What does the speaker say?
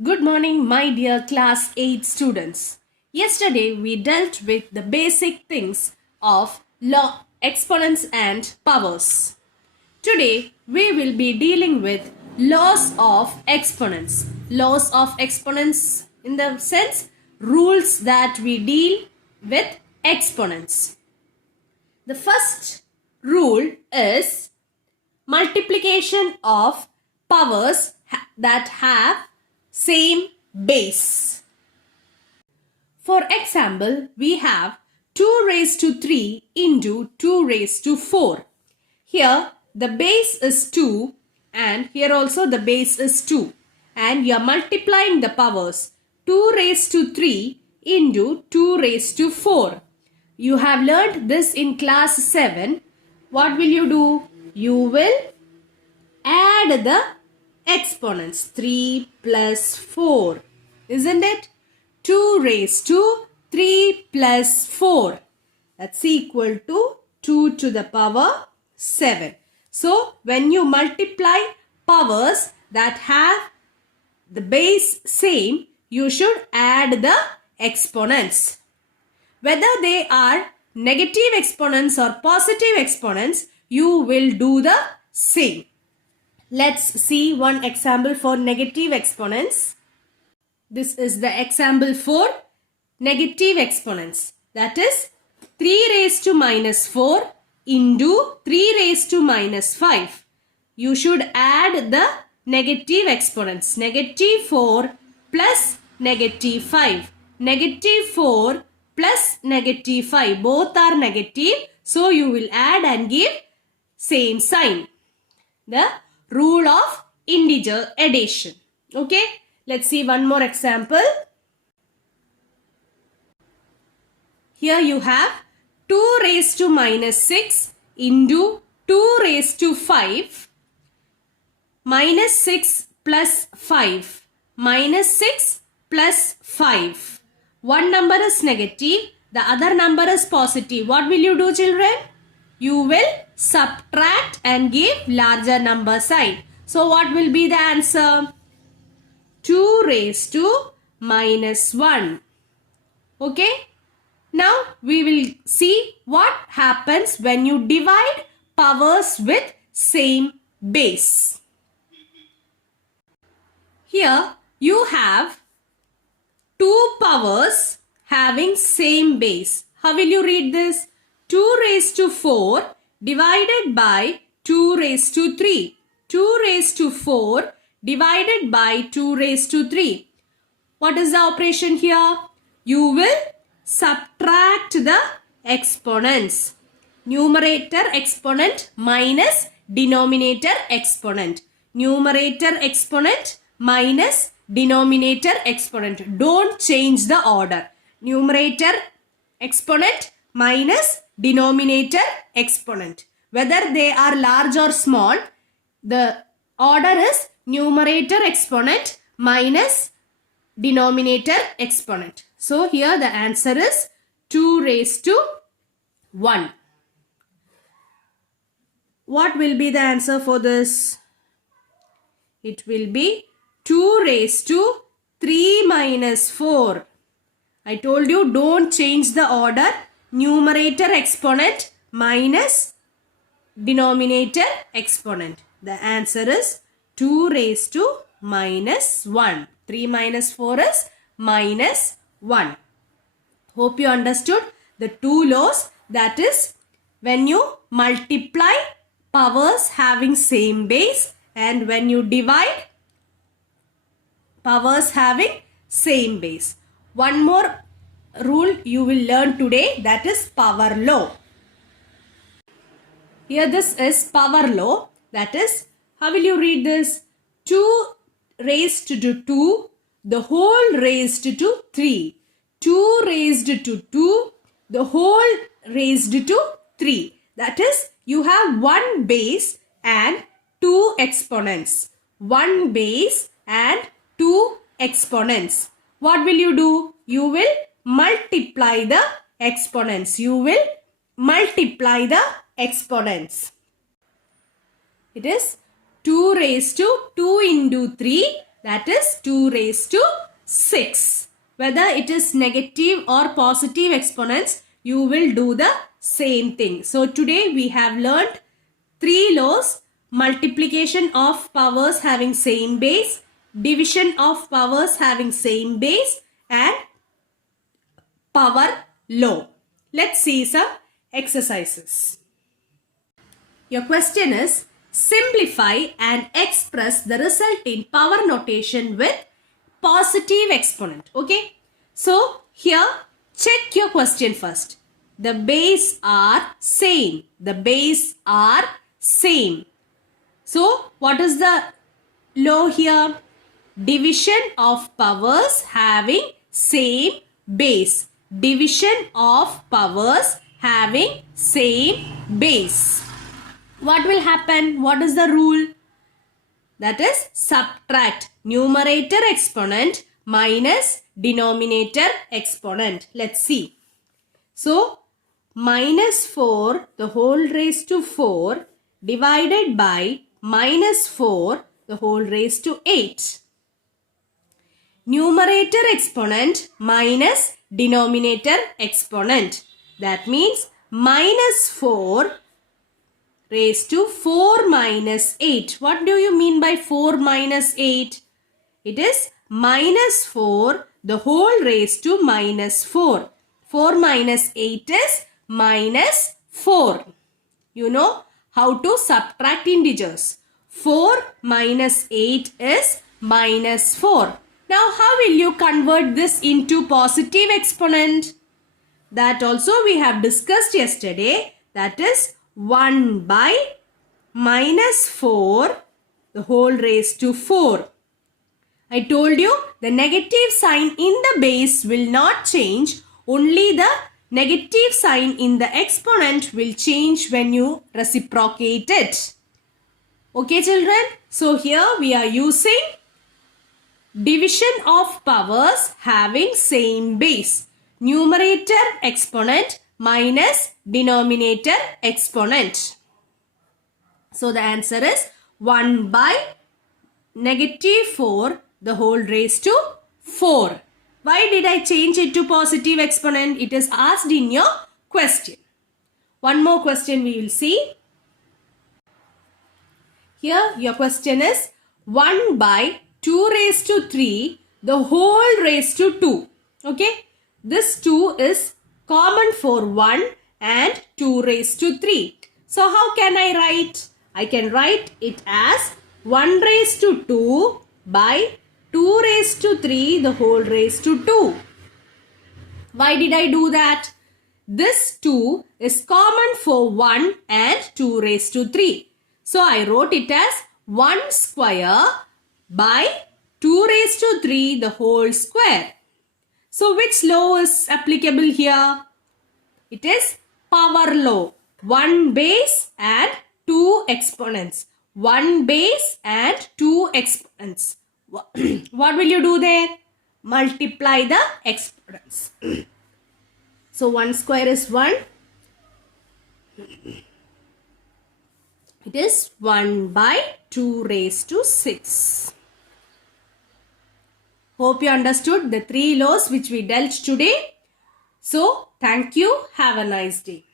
Good morning, my dear class 8 students. Yesterday we dealt with the basic things of law, exponents and powers. Today we will be dealing with laws of exponents. Laws of exponents in the sense rules that we deal with exponents. The first rule is multiplication of powers that have same base. For example, we have 2 raised to 3 into 2 raised to 4. Here the base is 2 and here also the base is 2. And you are multiplying the powers 2 raised to 3 into 2 raised to 4. You have learned this in class 7. What will you do? You will add the exponents 3 plus 4, isn't it? 2 raised to 3 plus 4, that's equal to 2 to the power 7. So when you multiply powers that have the base same, you should add the exponents. Whether they are negative exponents or positive exponents, you will do the same. Let's see one example for negative exponents. This is the example for negative exponents. That is 3 raised to minus 4 into 3 raised to minus 5. You should add the negative exponents. Negative 4 plus negative 5. Negative 4 plus negative 5. Both are negative. So you will add and give same sign. The rule of integer addition. Okay, let's see one more example. Here you have 2 raised to minus 6 into 2 raised to 5 minus 6 plus 5 minus 6 plus 5. One number is negative, the other number is positive. What will you do, children? You will subtract and give larger number side. So what will be the answer? 2 raised to minus 1. Okay. Now we will see what happens when you divide powers with same base. Here you have 2 powers having same base. How will you read this? 2 raised to 4 divided by 2 raised to 3. 2 raised to 4 divided by 2 raised to 3. What is the operation here? You will subtract the exponents. Numerator exponent minus denominator exponent. Numerator exponent minus denominator exponent. Don't change the order. Numerator exponent minus denominator exponent. Whether they are large or small, the order is numerator exponent minus denominator exponent. So here the answer is 2 raised to 1. What will be the answer for this? It will be 2 raised to 3 minus 4. I told you don't change the order. Numerator exponent minus denominator exponent. The answer is 2 raised to minus 1. 3 minus 4 is minus 1. Hope you understood the two laws. That is, when you multiply powers having same base and when you divide powers having same base. One more rule you will learn today, that is power law. Here this is power law. That is, how will you read this? 2 raised to 2, the whole raised to 3. 2 raised to 2, the whole raised to 3. That is, you have one base and 2 exponents. One base and 2 exponents. What will you do? You will multiply the exponents. You will multiply the exponents. It is 2 raised to 2 into 3 that is 2 raised to 6. Whether it is negative or positive exponents, you will do the same thing. So today we have learned 3 laws: multiplication of powers having same base, division of powers having same base, and power law. Let's see some exercises. Your question is, simplify and express the result in power notation with positive exponent. Okay. So here check your question first. The base are same. The base are same. So what is the law here? Division of powers having same base. Division of powers having same base. What will happen? What is the rule? That is subtract numerator exponent minus denominator exponent. Let's see. So minus 4 the whole raised to 4 divided by minus 4 the whole raised to 8. Numerator exponent minus denominator exponent. That means minus 4 raised to 4 minus 8. What do you mean by 4 minus 8? It is minus 4 the whole raised to minus 4. 4 minus 8 is minus 4. You know how to subtract integers. 4 minus 8 is minus 4. Now how will you convert this into positive exponent? That also we have discussed yesterday. That is 1 by minus 4 the whole raised to 4. I told you the negative sign in the base will not change. Only the negative sign in the exponent will change when you reciprocate it. Okay children. So here we are using division of powers having same base. Numerator exponent minus denominator exponent. So the answer is 1 by negative 4 the whole raised to 4. Why did I change it to positive exponent? It is asked in your question. One more question we will see. Here your question is 1 by 2 raised to 3 the whole raised to 2. Okay. This 2 is common for 1 and 2 raised to 3. So how can I write? I can write it as 1 raised to 2 by 2 raised to 3 the whole raised to 2. Why did I do that? This 2 is common for 1 and 2 raised to 3. So I wrote it as 1 square by 2 raised to 3 the whole square. So which law is applicable here? It is power law. 1 base and 2 exponents. 1 base and 2 exponents. What will you do there? Multiply the exponents. So 1 square is 1. It is 1 by 2 raised to 6. Hope you understood the 3 laws which we dealt today. So thank you. Have a nice day.